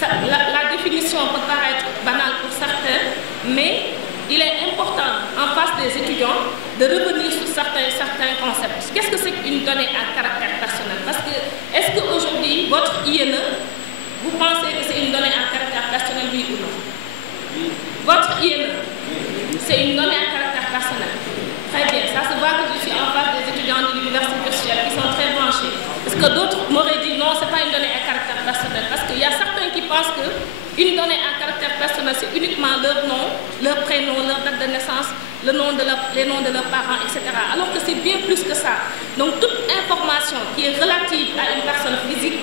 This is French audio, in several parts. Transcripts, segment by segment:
la définition peut paraître banale pour certains, mais il est important en face des étudiants de revenir sur certains concepts. Qu'est-ce que c'est qu'une donnée à caractère personnel? Parce que, est-ce qu'aujourd'hui, votre INE, vous pensez que c'est une donnée à caractère personnel, oui ou non? Votre INE, c'est une donnée à caractère personnel. Très bien, ça se voit que je suis en face des étudiants de l'université virtuelle qui sont très branchés. Parce que d'autres m'auraient dit non, ce n'est pas une donnée à caractère personnel. Parce qu'il y a certains qui pensent qu'une donnée à caractère personnel, c'est uniquement leur nom, leur prénom, leur date de naissance, les noms de leurs parents, etc. Alors que c'est bien plus que ça. Donc toute information qui est relative à une personne physique,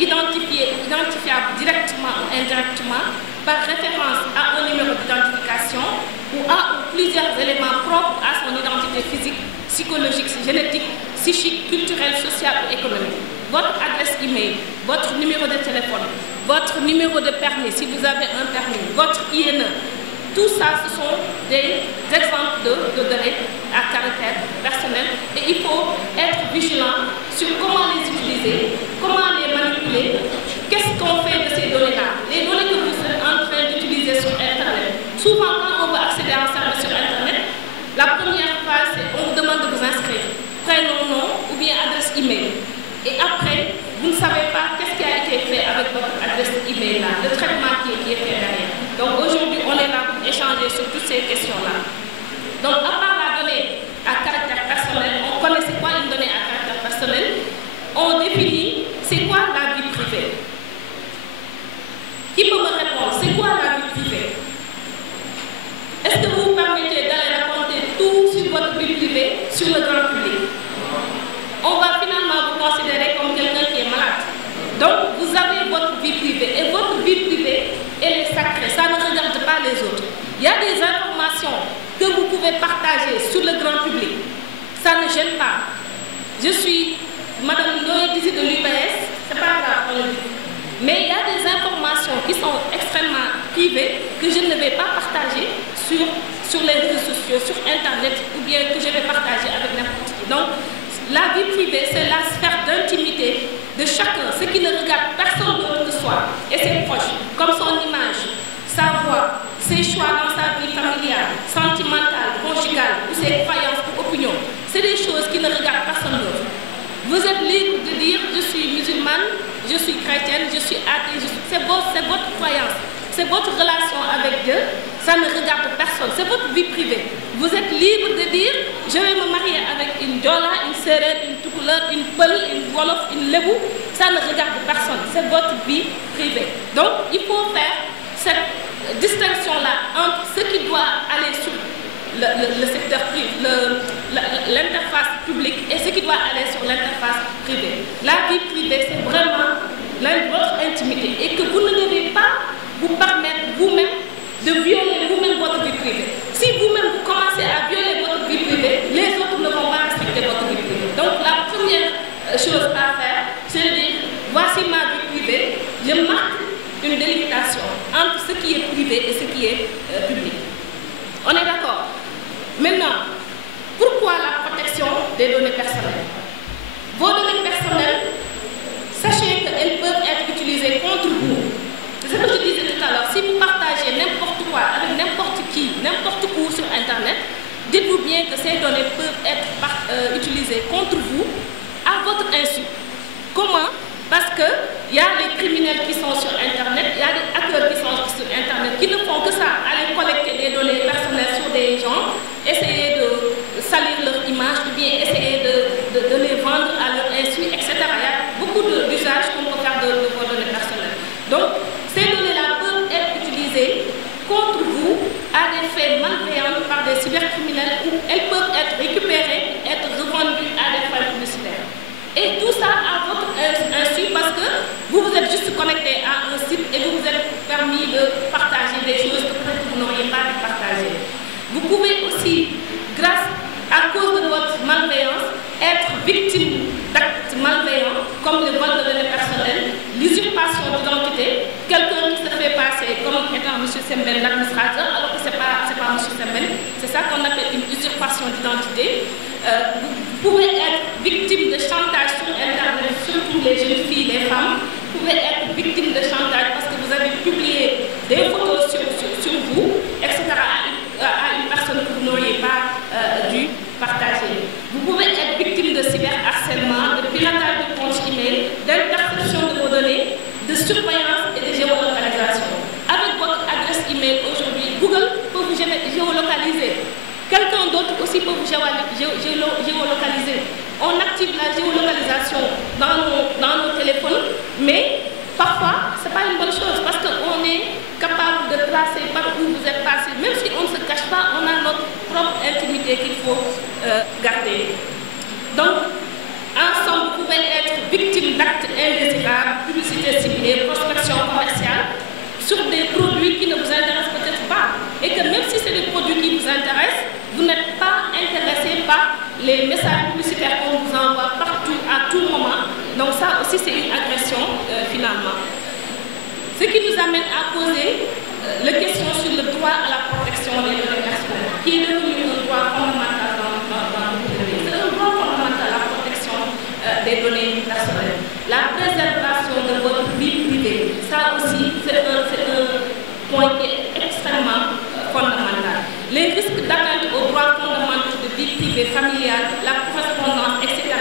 identifiable directement ou indirectement, par référence à un numéro d'identification ou à plusieurs éléments propres à son identité physique, psychologique, génétique, psychique, culturelle, sociale ou économique. Votre adresse email, votre numéro de téléphone, votre numéro de permis, si vous avez un permis, votre INE, tout ça, ce sont des exemples de données à caractère personnel et il faut être vigilant sur comment les utiliser, comment les manipuler, qu'est-ce qu'on fait de ces données-là. Les données que vous êtes en train d'utiliser sur Internet, souvent quand on veut accéder à un service sur Internet, la première phase, c'est on vous demande de vous inscrire, prénom, nom ou bien adresse email. Et après, vous ne savez pas qu'est-ce qui a été fait avec votre adresse email-là, le traitement qui est fait derrière. Donc aujourd'hui, on est là pour échanger sur toutes ces questions-là. Donc à part la donnée à caractère personnel, on connaît c'est quoi une donnée à caractère personnel, on définit c'est quoi la vie privée. Qui peut me répondre, c'est quoi la vie privée? Est-ce que vous vous permettez d'aller raconter tout sur votre vie privée, sur le grand public? On va finalement vous considérer comme quelqu'un qui est malade. Donc, vous avez votre vie privée. Et votre vie privée, elle est sacrée. Ça ne regarde pas les autres. Il y a des informations que vous pouvez partager sur le grand public. Ça ne gêne pas. Je suis Madame Ndoye d'ici de l'UPS. C'est pas grave. Mais il y a des informations qui sont extrêmement privées que je ne vais pas partager sur les réseaux sociaux, sur Internet, ou bien que je vais partager avec n'importe qui. Donc, la vie privée, c'est la sphère d'intimité de chacun, ce qui ne regarde personne d'autre que soi et ses proches, comme son image, sa voix, ses choix dans sa vie familiale, sentimentale, conjugale, ou ses croyances ou opinions. C'est des choses qui ne regardent personne d'autre. Vous êtes libre de dire je suis musulmane, je suis chrétienne, je suis athée, c'est votre croyance, c'est votre relation avec Dieu, ça ne regarde personne, c'est votre vie privée. Vous êtes libre de dire je vais me marier avec une Jola, une Sérère, une Toucouleur, une Peul, une Wolof, une Lébou, ça ne regarde personne, c'est votre vie privée. Donc il faut faire cette distinction-là entre ce qui doit aller sur le secteur privé, l'interface publique et ce qui doit aller sur l'interface privée. La vie privée, c'est vraiment votre intimité et que vous ne devez pas vous permettre vous-même de violer vous-même votre vie privée. Si vous-même vous commencez à violer votre vie privée, les autres ne vont pas respecter votre vie privée. Donc la première chose à faire, c'est de dire, voici ma vie privée, je marque une délimitation entre ce qui est privé et ce qui est public. On est d'accord? Maintenant, pourquoi la protection des données personnelles? Vos données personnelles, sachez qu'elles peuvent être utilisées contre vous. C'est ce que je disais tout à l'heure, si vous partagez n'importe quoi avec n'importe qui, n'importe où sur Internet, dites-vous bien que ces données peuvent être utilisées contre vous à votre insu. Comment? Parce qu'il y a des criminels qui sont sur Internet, il y a des hackers qui sont sur Internet qui ne font que ça, aller collecter des données personnelles sur des gens, essayer de salir leur image ou bien essayer de les vendre à leur insu, etc. Il y a beaucoup d'usages qu'on peut faire de vos données personnelles. Donc, ces données-là peuvent être utilisées contre vous à des faits malveillants par des cybercriminels ou elles peuvent être récupérées, être revendues à des fins publicitaires. Et tout ça à votre insu parce que vous vous êtes juste connecté à un site et vous vous êtes permis de partager des choses que peut-être vous n'auriez pas dû partager. Vous pouvez aussi, à cause de votre malveillance, être victime d'actes malveillants comme le vol de données personnelles, l'usurpation d'identité, quelqu'un qui se fait passer comme étant M. Sembène, l'administrateur, alors que ce n'est pas M. Sembène, c'est ça qu'on appelle une usurpation d'identité. Vous pouvez être victime de chantage sur Internet, surtout les jeunes filles, les femmes. Vous pouvez être victime de chantage parce que vous surveillance et de géolocalisation. Avec votre adresse email aujourd'hui, Google peut vous géolocaliser. Quelqu'un d'autre aussi peut vous géolocaliser. On active la géolocalisation dans nos téléphones, mais parfois, ce n'est pas une bonne chose parce qu'on est capable de tracer par où vous êtes passé. Même si on ne se cache pas, on a notre propre intimité qu'il faut garder. Donc, ensemble, vous pouvez être victime d'actes indésirables, publicité ciblée, prospection commerciale, sur des produits qui ne vous intéressent peut-être pas. Et que même si c'est des produits qui vous intéressent, vous n'êtes pas intéressé par les messages publicitaires qu'on vous envoie partout, à tout moment. Donc ça aussi, c'est une agression, finalement. Ce qui nous amène à poser la question sur le droit à la protection des données personnelles, qui est devenu un droit fondamental dans le privé. C'est un droit fondamental, la protection des données personnelles. La préservation de votre vie privée, ça aussi, c'est un point qui est extrêmement fondamental. Les risques d'atteinte aux droits fondamentaux de vie privée, familiale, la correspondance, etc.,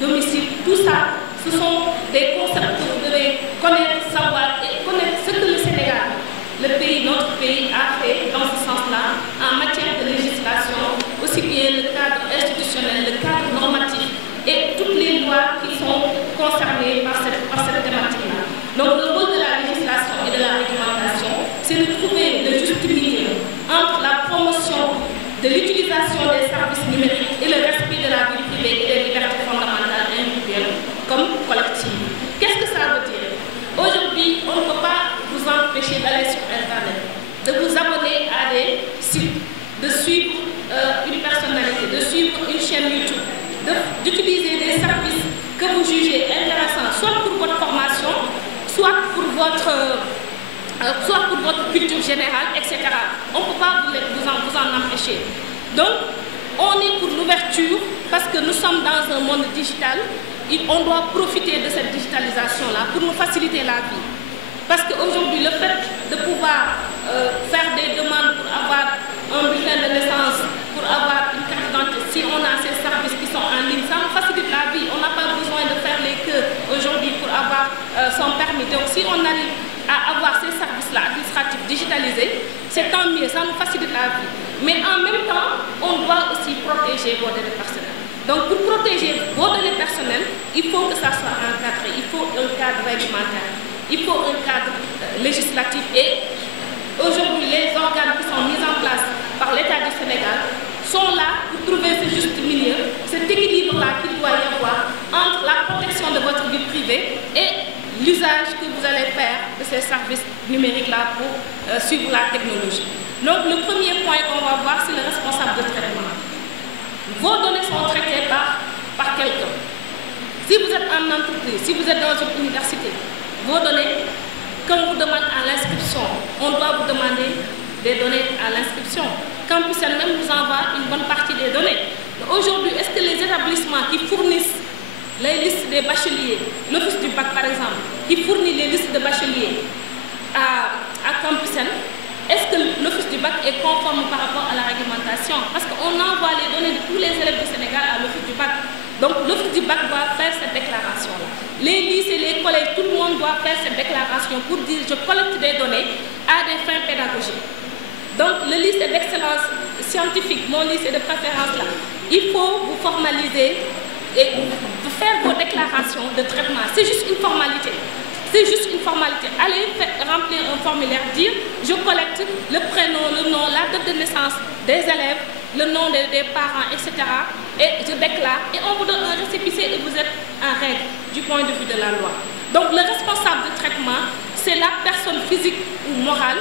domicile, tout ça, ce sont des concepts que vous devez connaître, savoir et connaître ce que le Sénégal, notre pays a fait dans ce sens-là en matière de législation, aussi bien le cadre institutionnel, le cadre normatif et toutes les lois qui sont concernées par cette thématique-là. Donc le rôle de la législation et de la réglementation, c'est de trouver le juste milieu entre la promotion de l'utilisation des services numériques et le respect de la vie privée et des libertés fondamentales individuelles comme collectives. Qu'est-ce que ça veut dire? Aujourd'hui, on ne peut pas vous empêcher d'aller sur Internet, de vous abonner à des sites, de suivre une personnalité, de suivre une chaîne YouTube, d'utiliser des services que vous jugez intéressants, soit pour votre formation, soit pour votre culture générale, etc. On ne peut pas vous en empêcher. Donc, on est pour l'ouverture parce que nous sommes dans un monde digital et on doit profiter de cette digitalisation-là pour nous faciliter la vie. Parce qu'aujourd'hui, le fait de pouvoir faire des demandes pour avoir un bulletin de naissance, pour avoir une carte d'identité, si on a ces services qui sont en ligne, ça nous facilite la vie. On n'a pas besoin de faire les queues aujourd'hui pour avoir son permis. Donc, si on arrive à avoir ces services-là administratifs digitalisés, c'est tant mieux, ça nous facilite la vie. Mais en même temps, on doit aussi protéger vos données personnelles. Donc pour protéger vos données personnelles, il faut que ça soit encadré, il faut un cadre réglementaire, il faut un cadre législatif. Et aujourd'hui, les organes qui sont mis en place par l'État du Sénégal sont là pour trouver ce juste milieu, cet équilibre-là qu'il doit y avoir entre la protection de votre vie privée et l'usage que vous allez faire de ces services numériques-là pour suivre la technologie. Donc le premier point qu'on va voir, c'est le responsable de traitement. Vos données sont traitées par quelqu'un. Si vous êtes en entreprise, si vous êtes dans une université, vos données, quand on vous demande à l'inscription, on doit vous demander des données à l'inscription. Campus même vous envoie une bonne partie des données. Aujourd'hui, est-ce que les établissements qui fournissent les listes des bacheliers, l'office du bac par exemple, qui fournit les listes de bacheliers à Campus, est-ce que l'office du bac est conforme par rapport à la réglementation? Parce qu'on envoie les données de tous les élèves du Sénégal à l'office du bac. Donc l'office du bac doit faire cette déclaration-là. Les lycées, les collèges, tout le monde doit faire cette déclaration pour dire je collecte des données à des fins pédagogiques. Donc le lycée d'excellence scientifique, mon lycée de préférence là, il faut vous formaliser et faire vos déclarations de traitement. C'est juste une formalité. C'est juste une formalité. Allez remplir un formulaire, dire je collecte le prénom, le nom, la date de naissance des élèves, le nom des parents, etc. Et je déclare. Et on vous donne un récépissé et vous êtes en règle du point de vue de la loi. Donc le responsable de traitement, c'est la personne physique ou morale,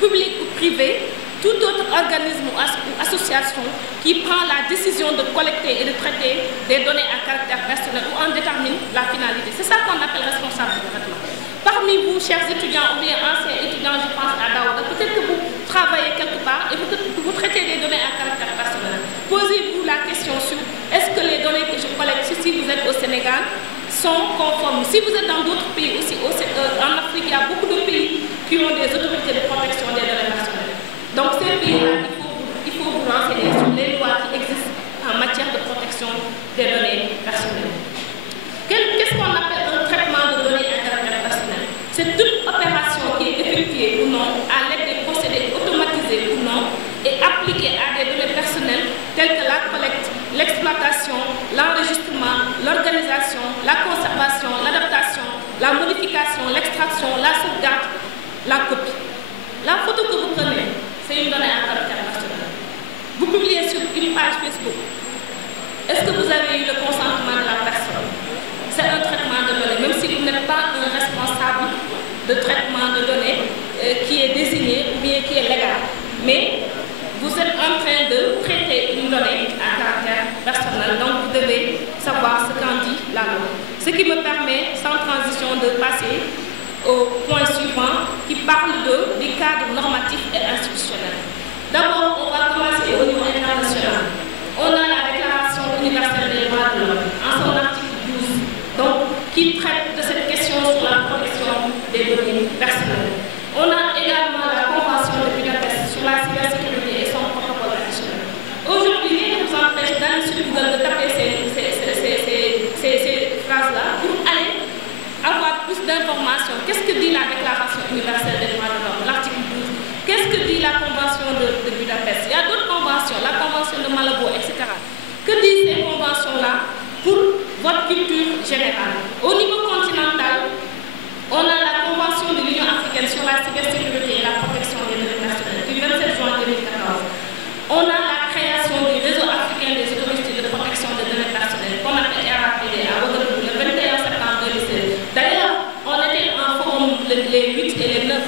publique ou privée, tout autre organisme ou association qui prend la décision de collecter et de traiter des données à caractère personnel ou en détermine la finalité. C'est ça qu'on appelle responsable de traitement. Parmi vous, chers étudiants ou bien anciens étudiants, je pense à Daouda, peut-être que vous travaillez quelque part et peut-être que vous traitez des données à caractère personnel. Posez-vous la question sur est-ce que les données que je collecte, si vous êtes au Sénégal, sont conformes. Si vous êtes dans d'autres pays aussi, en Afrique, il y a beaucoup de pays qui ont des autorités de protection des données personnelles. Donc ces pays-là, il faut vous renseigner sur les lois qui existent en matière de protection des données personnelles. Qu'est-ce qu'on appelle un traitement de données à caractère personnel? C'est toute opération qui est effectuée ou non, à l'aide des procédés automatisés ou non, et appliquée à des données personnelles telles que la collecte, l'exploitation, l'enregistrement, l'organisation, la conservation, l'adaptation, la modification, l'extraction, la sauvegarde, la copie. La photo que vous prenez, c'est une donnée à caractère personnel. Vous publiez sur une page Facebook. Est-ce que vous avez eu le consentement de la personne? C'est un traitement de données, même si vous n'êtes pas un responsable de traitement de données qui est désigné ou bien qui est légal. Mais vous êtes en train de traiter une donnée à caractère personnel, donc vous devez savoir ce qu'en dit la loi. Ce qui me permet, sans transition, de passer au point suivant qui parle du cadre normatif et institutionnel. D'abord, on va commencer au niveau international. On a la Déclaration universelle des droits de l'homme, en son article 12, donc, qui traite de cette question sur la protection des données personnelles. On a également la Convention de Budapest sur la cybersécurité et son protocole additionnel. Aujourd'hui, rien ne vous empêche d'aller sur Google de taper ces phrases-là pour aller avoir plus d'informations. Qu'est-ce que dit la Déclaration universelle des droits de l'homme, l'article 12? Qu'est-ce que dit la Convention de Budapest? Il y a d'autres conventions, la Convention de Malabo, etc. Que disent ces conventions-là pour votre culture générale? Au niveau continental, on a la Convention de l'Union africaine sur la cybersécurité et la protection des données personnelles du 27 juin 2014. On a la création du réseau africain des autorités de protection des données personnelles, qu'on appelle RAPD, à Ouagadougou, le 21 septembre 2016. D'ailleurs, on était en forum les 8 et les 9